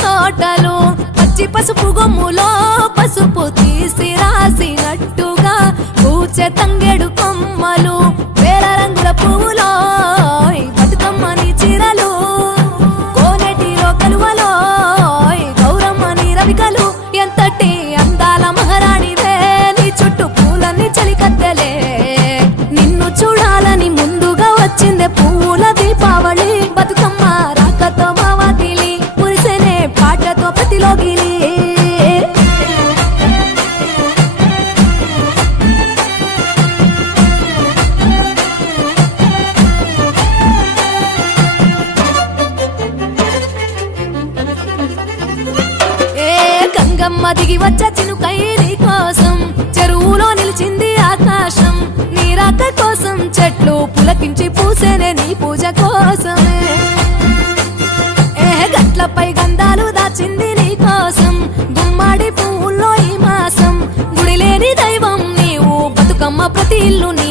తోటలు పచ్చి పసుపు గొమ్ములో పసుపు తీసి రాసినట్టుగా కూచె తంగెడు పూత కోసం చెట్లు పులకించి పూసేనే నీ పూజ కోసమే. ఏ గట్లపై గంధాలు దాచింది నీ కోసం. గుమ్మాడి పువ్వుల్లో ఈ మాసం గుడి లేని దైవం నీవు. బతుకమ్మ ప్రతి ఇల్లు నీ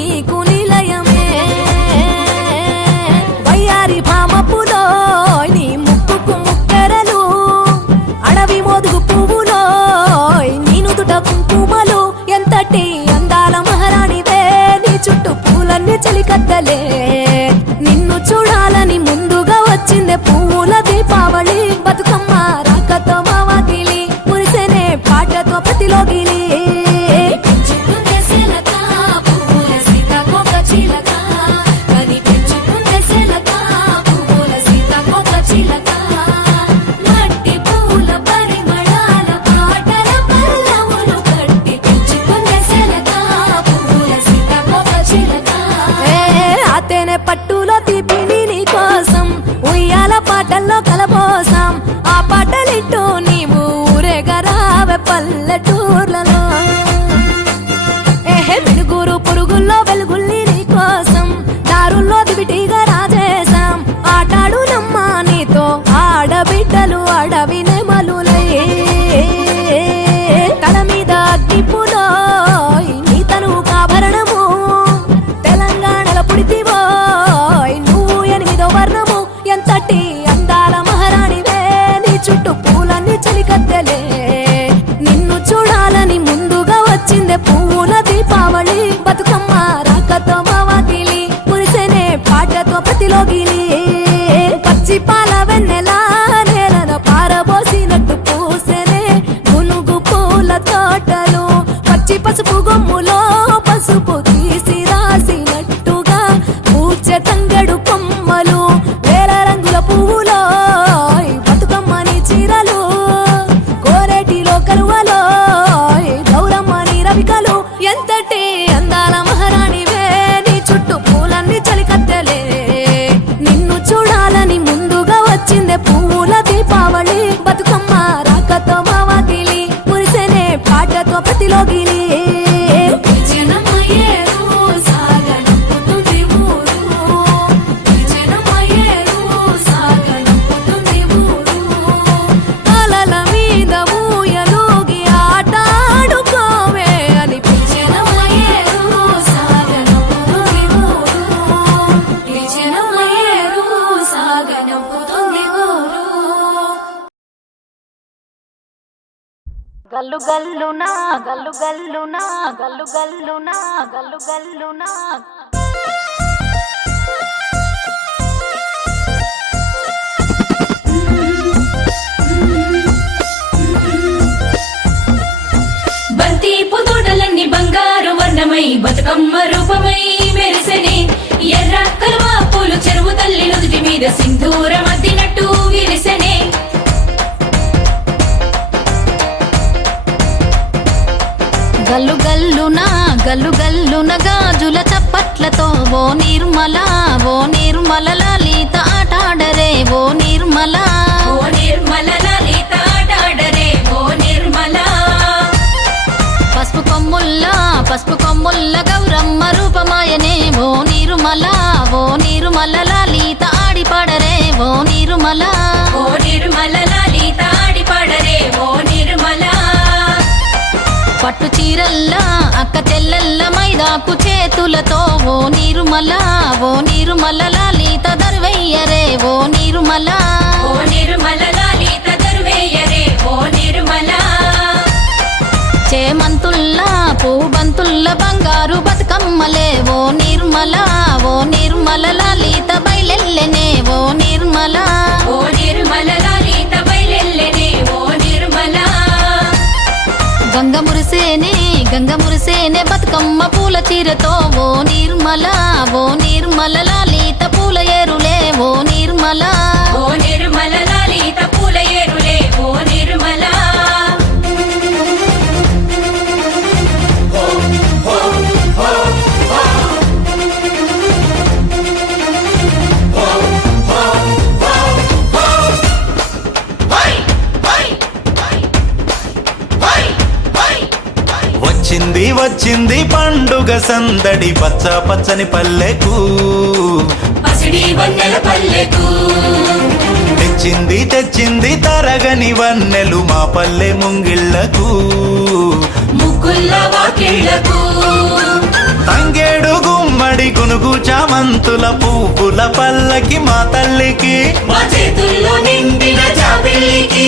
పాటల్లో కలబోసాం. ఆ పాటలింటూ నీవు ఊరేగరా పల్లెటూర్లలో. గల్లు గల్లు నా గల్లు గల్లు నా గల్లు గల్లు నా గల్లు గల్లు నా బంతి పుతోడలన్నీ బంగారు వర్ణమై బతుకమ్మ రూపమై మెరిసి పట్టు చీరల్లా అక్క చెల్లెల్ల మైదాకు చేతులతో ఓ నీరుమల ఓ నీరుమల లాలిత దర్వయ్యరే ఓ నీరుమల. ఓ నిరుమల చేమంతుల్లా దర్వయ్యరే ఓ నీరుమల. చేమంతుల్లా పూబంతుల్ల బంగారు గంగ మురిసేనే బతుకమ్మ పూల చీరతో ఓ నిర్మల ఓ నిర్మల వచ్చింది పండుగ సందడి పచ్చ పచ్చని పల్లెకు. తెచ్చింది తెచ్చింది తరగని వన్నెలు మా పల్లె ముంగిళ్ళకు. తంగేడు గుమ్మడి గునుగు చామంతుల పువ్వుల పల్లకి మా తల్లికి. మా చేతుల్లో నిండిన జాబిల్లికి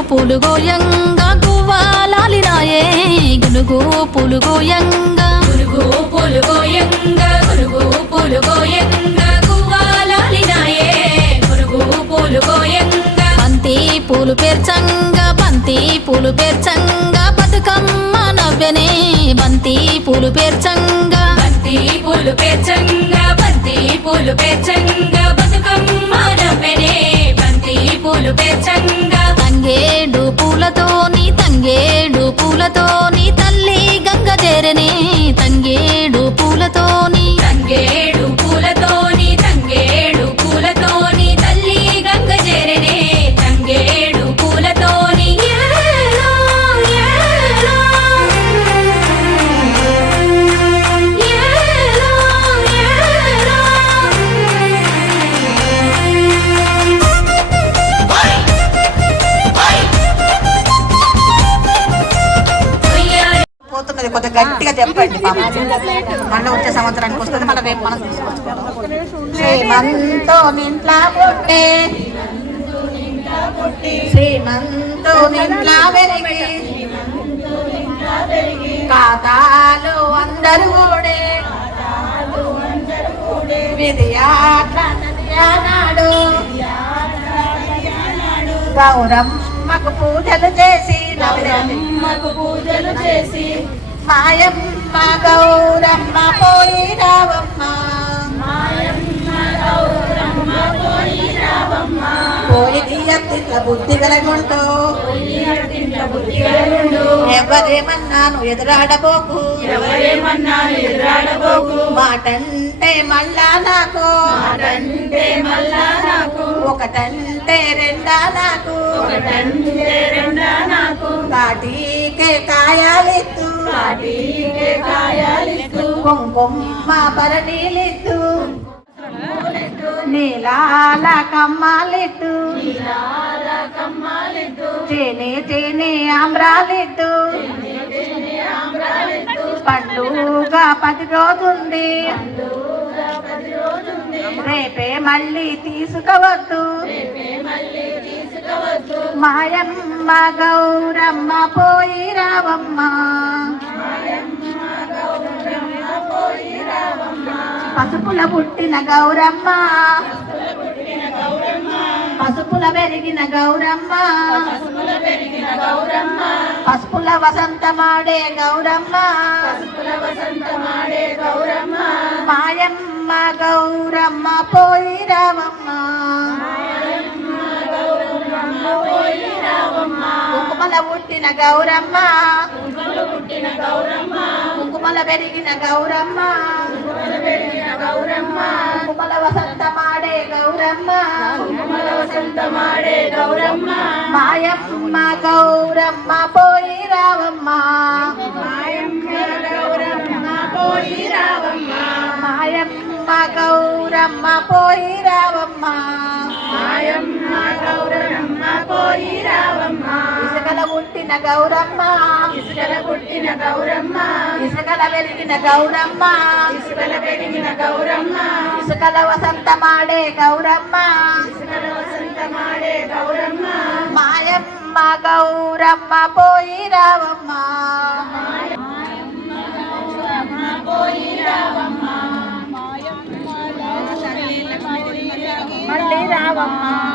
గునుగు పులుగోయంగా గువ్వాలాలినాయే. గునుగు పులుగోయంగా. గురుగు పులుగోయంగా గురుగు పులుగోయంగా గువ్వాలాలినాయే. గురుగు పులుగోయంగా. బంతి పూలు పేర్చంగా బంతి పూలు పేర్చంగా బతుకమ్మ నవ్వెనే. బంతి పూలు పేర్చంగా. బంతి పూలు పేర్చంగా బంతి పూలు పేర్చంగా బతుకమ్మ నవ్వెనే. బంతి పూలు పేర్చంగా పూలతోని తంగేడు పూలతోని తల్లి గంగ చేరనే తంగేడు పూలతోని కొంచెం గట్టిగా చెప్పండి పాపం. మళ్ళీ వచ్చే సంవత్సరానికి వస్తుంది మళ్ళీ రేపు మనం తీసుకొచ్చుకోవాలి శ్రీమంతో నింట్లా పుట్టే. శ్రీమంతో నింట్లా వెలిగి ఖాతాలు అందరు కూడే విధియాడు గౌరమ్మకు పూజలు చేసి. నవరమ్మకు పూజలు చేసి. మాయమ్మ గౌరమ్మ పోయి రావమ్మ పోయి తీయత్తిట్ల బుద్ధి కలగుంటూ ఎవరేమన్నాను ఎదురాడబోకు? మాటంటే మళ్ళా నాకు. ఒకటంటే రెండా నాకు. ఒకటంటే రెండా నాకు. కాటికే కాయాలిత్తు. కుంకుమ పరడీలిత్తు నీలాల కమ్మాలిత్తు తేనె తేనె ఆమ్రాలిత్తు పండుగ పది రోజుంది రేపే మళ్ళీ తీసుకోవద్దు. మాయమ్మ గౌరమ్మ పోయి రావమ్మ. పసుపుల పుట్టిన గౌరమ్మ. పసుపుల పెరిగిన గౌరమ్మ. పసుపుల వసంతమాడే గౌరమ్మ. మాయమ్మ గౌరమ్మ పోయి రావమ్మ. కుంకుమల పుట్టిన గౌరమ్మ. కుంకుమల పెరిగిన గౌరమ్మ. కుంకుమల వసంతమాడే గౌరమ్మ వసంతమాడే గౌరమ్మ. మాయమ్మ గౌరమ్మ పోయి రావమ్మ గౌరమ్మ పోయి రావమ్మ. మాయమ్మ గౌరమ్మ పోయి రావమ్మ. మాయమ్మ గౌరమ్మ పోయి రావమ్మ ఇసుకల పుట్టిన గౌరమ్మ. ఇసుకల పుట్టిన గౌరమ్మ. ఇసుకల వెలిగిన గౌరమ్మ. ఇసుకల పెరిగిన గౌరమ్మ. ఇసుకల వసంతమాడే గౌరమ్మ. ఇసుకల వసంతమాడే గౌరమ్మ. మాయమ్మ గౌరమ్మ పోయి రావమ్మ మళ్ళీ రావమ్మ.